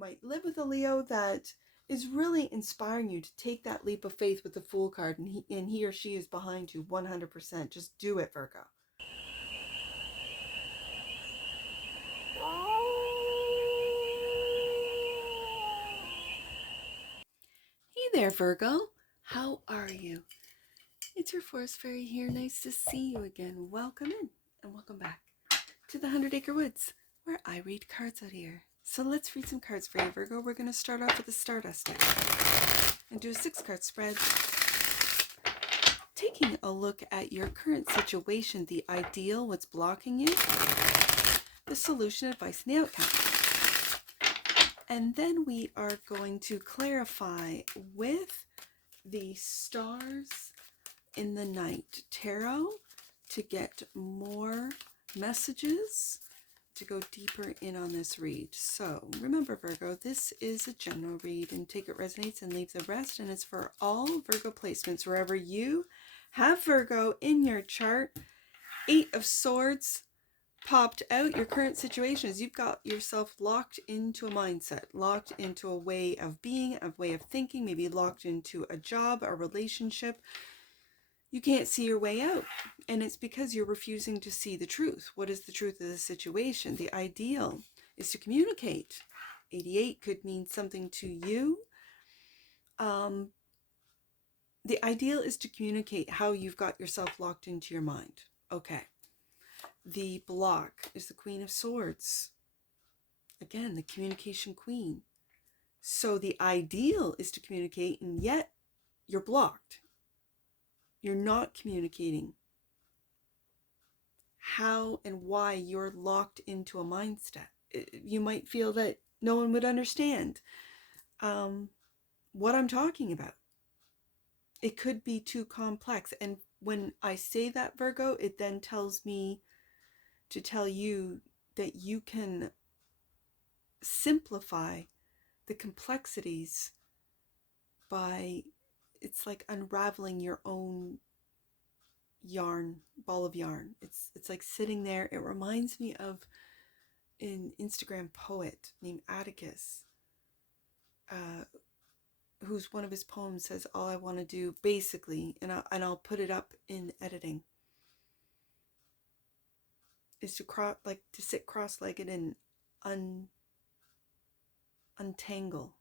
might live with a Leo that is really inspiring you to take that leap of faith with the Fool card, and he or she is behind you 100%. Just do it, Virgo. Hey there, Virgo. How are you? It's your Forest Fairy here. Nice to see you again. Welcome in and welcome back to the 100 Acre Woods, where I read cards out here. So let's read some cards for you, Virgo. We're going to start off with the Stardust deck and do a 6-card spread, taking a look at your current situation, the ideal, what's blocking you, the solution, advice, and the outcome. And then we are going to clarify with the Stars in the Night Tarot to get more messages to go deeper in on this read. So remember, Virgo, this is a general read, and take it resonates and leave the rest, and it's for all Virgo placements wherever you have Virgo in your chart. 8 of Swords popped out. Your current situation is you've got yourself locked into a mindset, locked into a way of being, a way of thinking, maybe locked into a job, a relationship. You can't see your way out, and it's because you're refusing to see the truth. What is the truth of the situation? The ideal is to communicate. 88 could mean something to you. The ideal is to communicate how you've got yourself locked into your mind. Okay. The block is the Queen of Swords. Again, the communication queen. So the ideal is to communicate, and yet you're blocked. You're not communicating how and why you're locked into a mindset. You might feel that no one would understand what I'm talking about. It could be too complex. And when I say that, Virgo, it then tells me to tell you that you can simplify the complexities by, it's like unraveling your own yarn, ball of yarn. It's like sitting there. It reminds me of an Instagram poet named Atticus, whose one of his poems says, all I want to do, basically, and I'll put it up in editing, is to sit cross-legged and untangle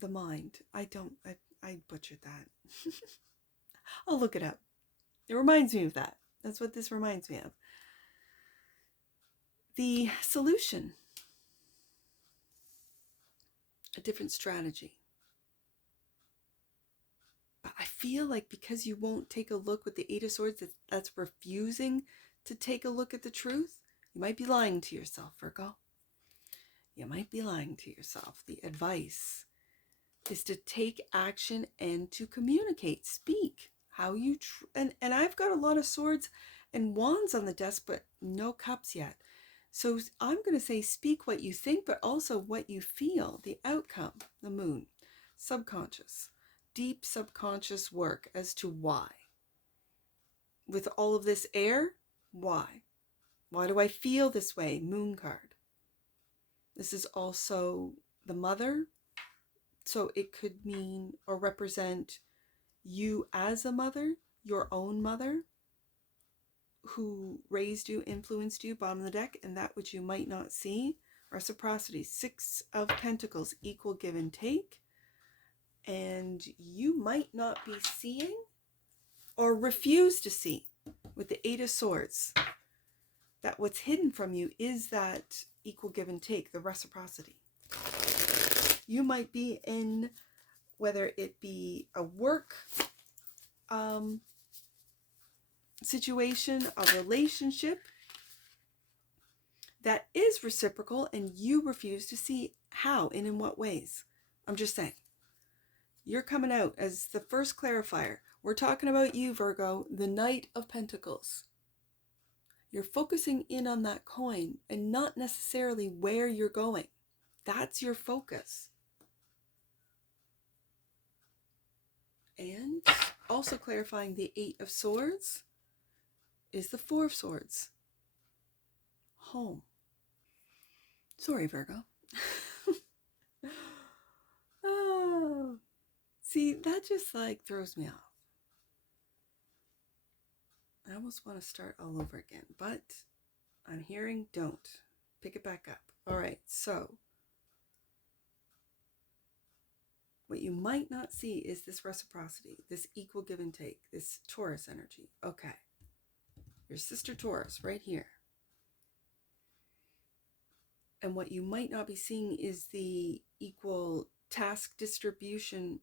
the mind. I butchered that. I'll look it up. It reminds me of that. That's what this reminds me of. The solution, a different strategy. But I feel like because you won't take a look with the 8 of Swords, that's refusing to take a look at the truth, you might be lying to yourself, Virgo. You might be lying to yourself. The advice is to take action and to communicate, speak how you and I've got a lot of swords and wands on the desk, but no cups yet. So I'm going to say speak what you think, but also what you feel, the outcome, the moon, subconscious, deep subconscious work as to why. With all of this air, why? Why do I feel this way? Moon card. This is also the mother. So it could mean or represent you as a mother, your own mother, who raised you, influenced you, bottom of the deck, and that which you might not see. Reciprocity, 6 of Pentacles, equal give and take. And you might not be seeing or refuse to see with the 8 of Swords that what's hidden from you is that equal give and take, the reciprocity. You might be in, whether it be a work situation, a relationship that is reciprocal, and you refuse to see how and in what ways. I'm just saying. You're coming out as the first clarifier. We're talking about you, Virgo, the Knight of Pentacles. You're focusing in on that coin and not necessarily where you're going. That's your focus. And also clarifying the 8 of Swords is the 4 of Swords. Home. Sorry, Virgo. Oh, see, that just like throws me off. I almost want to start all over again, but I'm hearing don't. Pick it back up. All right, so what you might not see is this reciprocity, this equal give and take, this Taurus energy. Okay, your sister Taurus right here. And what you might not be seeing is the equal task distribution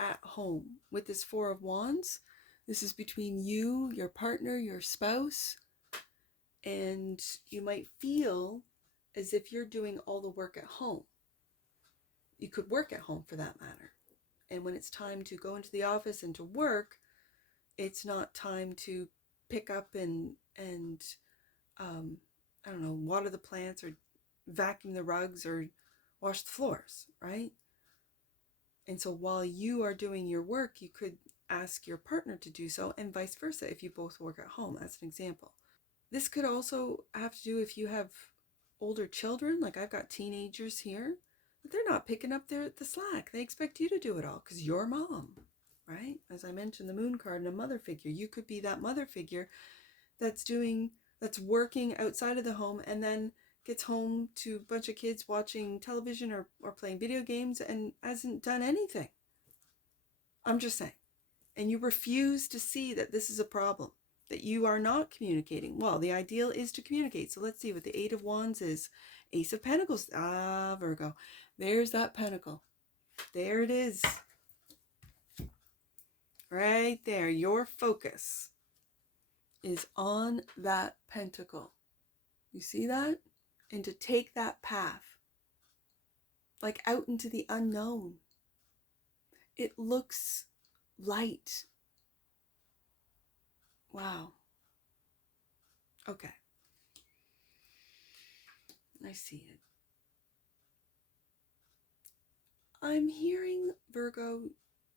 at home with this Four of Wands. This is between you, your partner, your spouse, and you might feel as if you're doing all the work at home. You could work at home for that matter. And when it's time to go into the office and to work, it's not time to pick up and I don't know, water the plants or vacuum the rugs or wash the floors, right? And so while you are doing your work, you could ask your partner to do so, and vice versa if you both work at home. That's an example. This could also have to do if you have older children, like I've got teenagers here, but they're not picking up the slack. They expect you to do it all because you're mom, right? As I mentioned, the moon card and a mother figure. You could be that mother figure that's working outside of the home and then gets home to a bunch of kids watching television or playing video games and hasn't done anything. I'm just saying. And you refuse to see that this is a problem, that you are not communicating. Well, the ideal is to communicate. So let's see what the Eight of Wands is. Ace of Pentacles. Ah, Virgo. There's that pentacle. There it is. Right there. Your focus is on that pentacle. You see that? And to take that path, like out into the unknown. It looks light. Wow. Okay. I see it. I'm hearing, Virgo,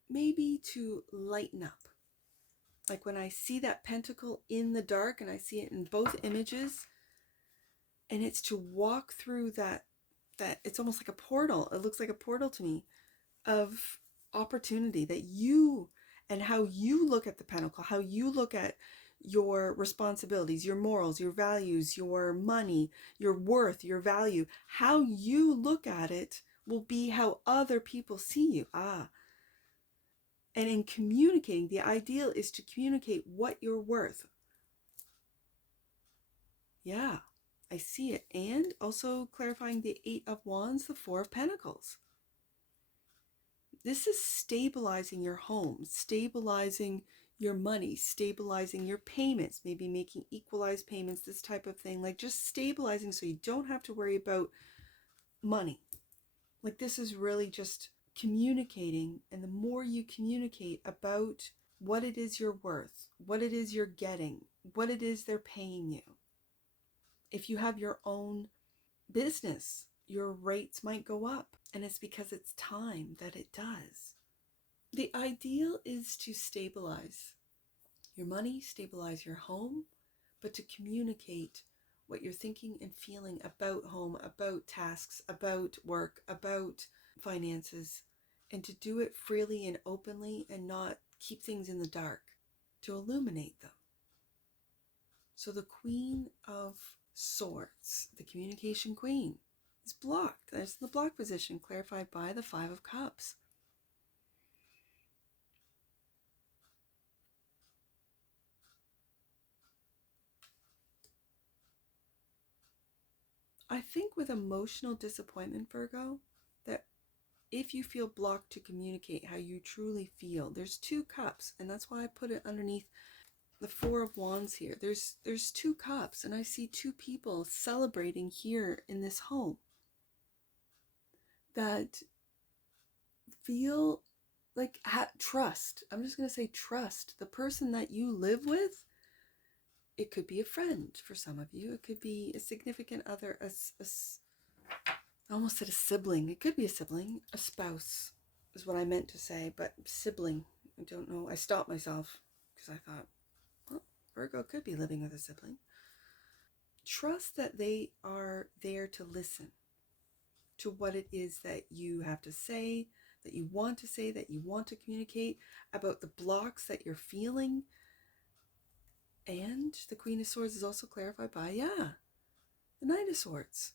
maybe to lighten up. Like when I see that pentacle in the dark and I see it in both images, and it's to walk through that it's almost like a portal. It looks like a portal to me of opportunity, that you and how you look at the pentacle, how you look at your responsibilities, your morals, your values, your money, your worth, your value, how you look at it will be how other people see you. And in communicating, the ideal is to communicate what you're worth. Yeah, I see it. And also clarifying the Eight of Wands, the Four of Pentacles. This is stabilizing your home, stabilizing your money, stabilizing your payments, maybe making equalized payments, this type of thing. Like just stabilizing so you don't have to worry about money. Like this is really just communicating. And the more you communicate about what it is you're worth, what it is you're getting, what it is they're paying you. If you have your own business, your rates might go up. And it's because it's time that it does. The ideal is to stabilize your money, stabilize your home, but to communicate what you're thinking and feeling about home, about tasks, about work, about finances, and to do it freely and openly and not keep things in the dark, to illuminate them. So the Queen of Swords, the communication queen, is blocked. There's the block position clarified by the Five of Cups. I think with emotional disappointment, Virgo, that if you feel blocked to communicate how you truly feel, there's two cups, and that's why I put it underneath the Four of Wands here. There's two cups, and I see two people celebrating here in this home that feel like trust. I'm just going to say trust. The person that you live with, it could be a friend for some of you. It could be a significant other, I almost said a sibling. It could be a sibling. A spouse is what I meant to say, but sibling. I don't know. I stopped myself because I thought, well, Virgo could be living with a sibling. trust that they are there to listen to what it is that you have to say, that you want to say, that you want to communicate, about the blocks that you're feeling. And the Queen of Swords is also clarified by, the Knight of Swords.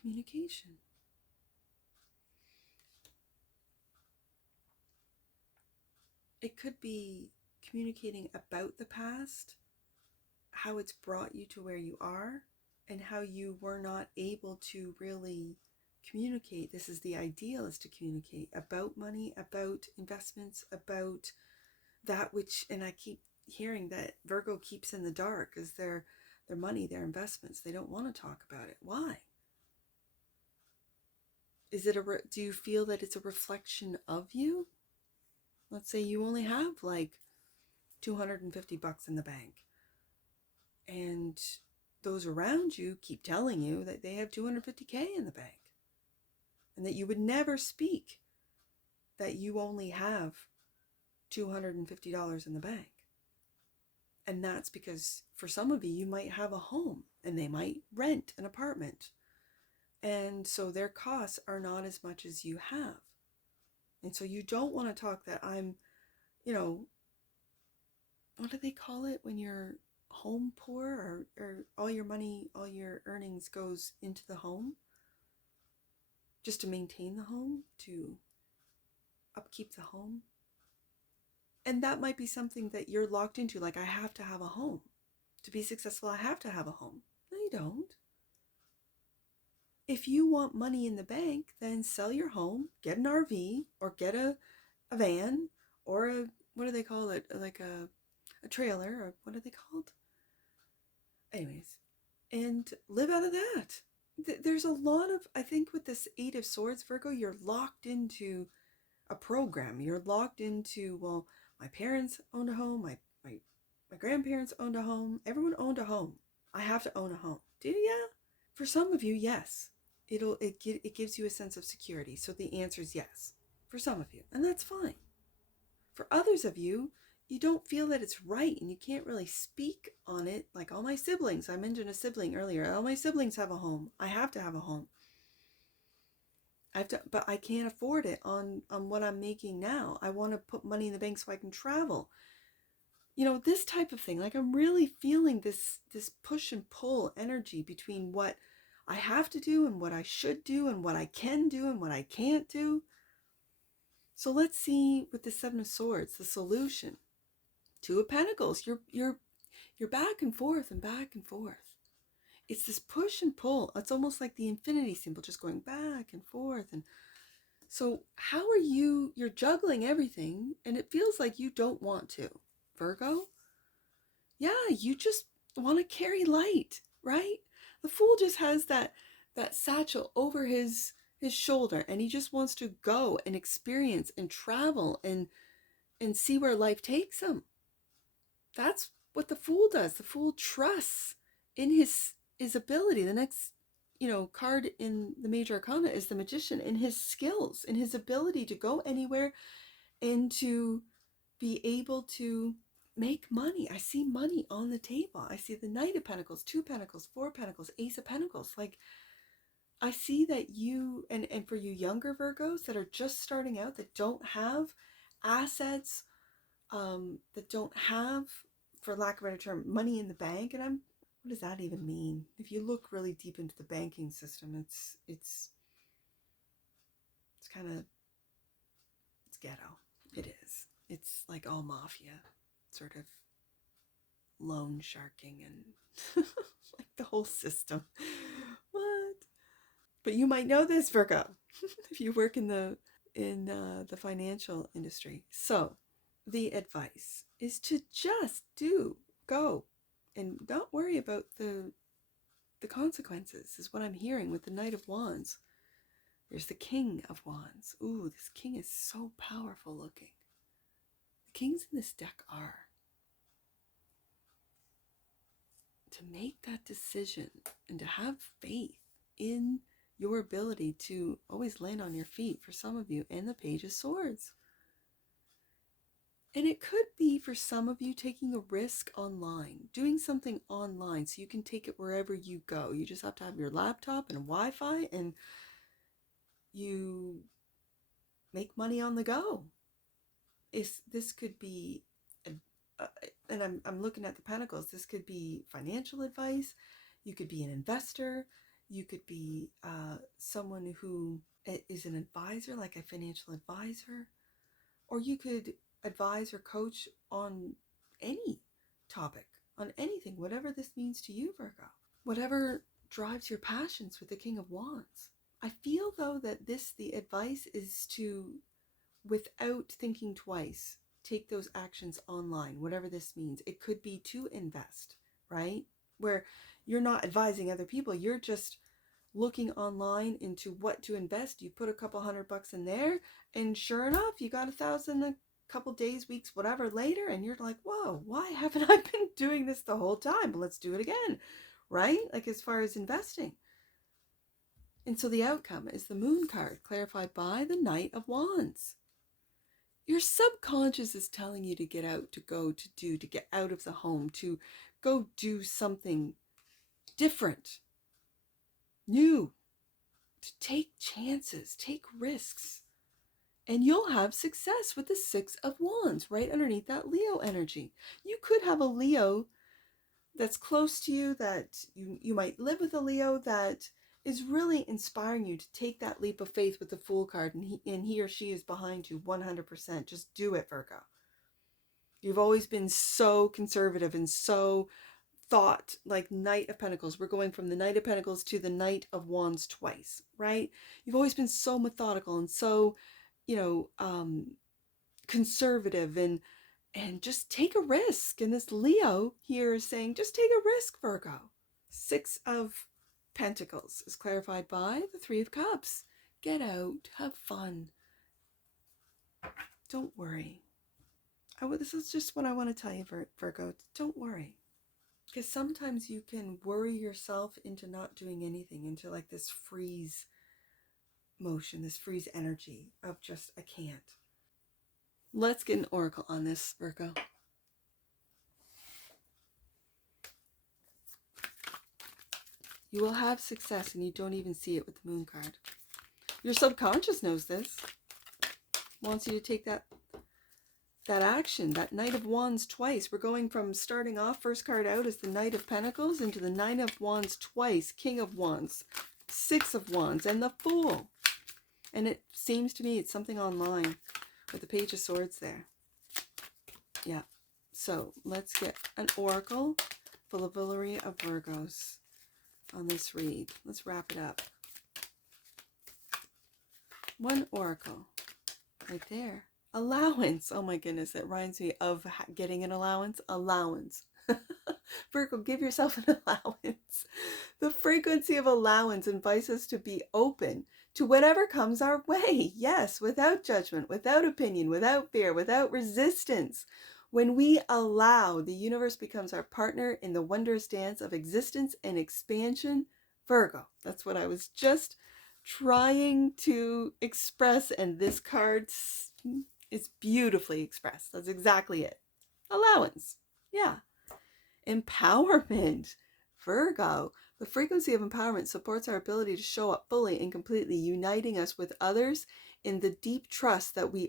Communication. It could be communicating about the past, how it's brought you to where you are, and how you were not able to really communicate. This is the ideal, is to communicate about money, about investments, about that which, and I keep hearing that Virgo keeps in the dark, is their money, their investments. They don't want to talk about it. Why? Is it do you feel that it's a reflection of you? Let's say you only have like $250 in the bank, and those around you keep telling you that they have $250K in the bank, and that you would never speak that you only have $250 in the bank. And that's because for some of you, you might have a home and they might rent an apartment. And so their costs are not as much as you have. And so you don't want to talk that I'm, what do they call it when you're home poor, or all your money, all your earnings goes into the home just to maintain the home, to upkeep the home. And that might be something that you're locked into, like, I have to have a home. To be successful, I have to have a home. No, you don't. If you want money in the bank, then sell your home, get an RV, or get a van, or a, what do they call it? Like a trailer, or what are they called? Anyways, and live out of that. There's a lot of, I think with this Eight of Swords, Virgo, you're locked into a program. You're locked into, well, my parents owned a home, my grandparents owned a home, everyone owned a home. I have to own a home. Do you? For some of you, yes. It gives you a sense of security. So the answer is yes. For some of you. And that's fine. For others of you, you don't feel that it's right and you can't really speak on it. Like all my siblings, I mentioned a sibling earlier. All my siblings have a home. I have to have a home. But I can't afford it on what I'm making now. I want to put money in the bank so I can travel. This type of thing. Like, I'm really feeling this push and pull energy between what I have to do and what I should do and what I can do and what I can't do. So let's see with the Seven of Swords, the solution. Two of Pentacles. You're back and forth and back and forth. It's this push and pull. It's almost like the infinity symbol, just going back and forth. And so how are you're juggling everything, and it feels like you don't want to. Virgo? Yeah, you just want to carry light, right? The Fool just has that satchel over his shoulder, and he just wants to go and experience and travel and see where life takes him. That's what the Fool does. The Fool trusts in his ability. The next, card in the Major Arcana is the Magician, in his skills, in his ability to go anywhere and to be able to make money. I see money on the table. I see the Knight of Pentacles, Two of Pentacles, Four of Pentacles, Ace of Pentacles. Like, I see that you, and for you younger Virgos that are just starting out, that don't have assets, that don't have, for lack of a better term, money in the bank. And what does that even mean? If you look really deep into the banking system, it's kind of, it's ghetto. It is. It's like all mafia, sort of loan sharking and like the whole system. What? But you might know this, Virgo, if you work in the financial industry. So the advice is to just go and not worry about the consequences, is what I'm hearing with the Knight of Wands. There's the King of Wands. Ooh, this king is so powerful looking. The kings in this deck are to make that decision and to have faith in your ability to always land on your feet, for some of you, and the Page of Swords. And it could be for some of you taking a risk online, doing something online so you can take it wherever you go. You just have to have your laptop and Wi-Fi and you make money on the go. This could be, and I'm looking at the pentacles, this could be financial advice. You could be an investor. You could be someone who is an advisor, like a financial advisor. Or you could advise or coach on any topic, on anything, whatever this means to you, Virgo. Whatever drives your passions with the King of Wands. I feel, though, that the advice is to, without thinking twice, take those actions online, whatever this means. It could be to invest, right? Where you're not advising other people, you're just looking online into what to invest. You put a couple $100 in there, and sure enough, you got 1,000 a couple days, weeks, whatever later, and you're like, whoa, why haven't I been doing this the whole time? Let's do it again, right? Like, as far as investing. And so the outcome is the Moon card, clarified by the Knight of Wands. Your subconscious is telling you to get out, to go, to do, to get out of the home, to go do something different, new, to take chances, take risks, and you'll have success with the Six of Wands right underneath that Leo energy. You could have a Leo that's close to you, that you might live with a Leo that is really inspiring you to take that leap of faith with the Fool card, and he or she is behind you 100%. Just do it, Virgo. You've always been so conservative and so thought, like Knight of Pentacles. We're going from the Knight of Pentacles to the Knight of Wands twice, right? You've always been so methodical and so, conservative and just take a risk. And this Leo here is saying, just take a risk, Virgo. Six of Pentacles is clarified by the Three of Cups. Get out, have fun. Don't worry. This is just what I want to tell you, Virgo. Don't worry. Because sometimes you can worry yourself into not doing anything, into like this freeze motion, this freeze energy of just, I can't. Let's get an oracle on this, Virgo. You will have success and you don't even see it with the Moon card. Your subconscious knows this. Wants you to take that action, that Knight of Wands twice. We're going from starting off, first card out is the Knight of Pentacles, into the Knight of Wands twice, King of Wands, Six of Wands, and the Fool. And it seems to me it's something online with the Page of Swords there. Yeah. So let's get an oracle for the Villery of Virgos on this read. Let's wrap it up. One oracle right there. Allowance. Oh my goodness, it reminds me of getting an allowance. Allowance. Virgo, give yourself an allowance. The frequency of allowance invites us to be open to whatever comes our way. Yes, without judgment, without opinion, without fear, without resistance. When we allow, the universe becomes our partner in the wondrous dance of existence and expansion. Virgo, that's what I was just trying to express, and this card is beautifully expressed. That's exactly it. Allowance. Yeah. Empowerment. Virgo. The frequency of empowerment supports our ability to show up fully and completely, uniting us with others in the deep trust that we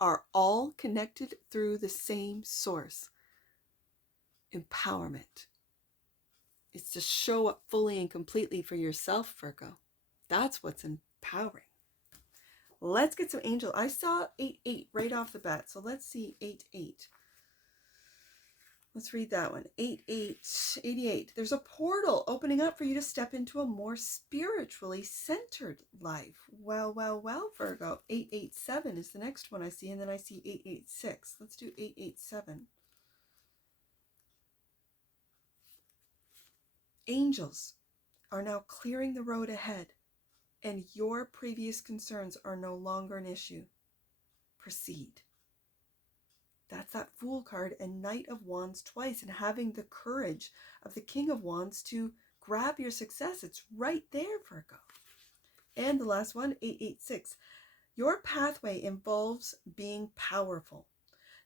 are all connected through the same source. Empowerment. It's to show up fully and completely for yourself, Virgo. That's what's empowering. Let's get some angel. I saw 8-8 right off the bat. So let's see 8-8. Let's read that one. 8-8, 88. There's a portal opening up for you to step into a more spiritually centered life. Well, well, well, Virgo. 8-8-7 is the next one I see. And then I see 8-8-6. Let's do 8-8-7. Angels are now clearing the road ahead, and your previous concerns are no longer an issue. Proceed. That's that Fool card and Knight of Wands twice, and having the courage of the King of Wands to grab your success. It's right there, Virgo. And the last one, 8-8-6. Your pathway involves being powerful.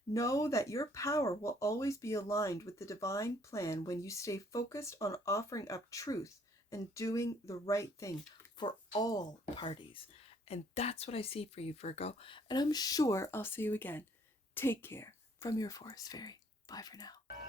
Know that your power will always be aligned with the divine plan when you stay focused on offering up truth and doing the right thing for all parties. And that's what I see for you, Virgo. And I'm sure I'll see you again. Take care from your forest fairy. Bye for now.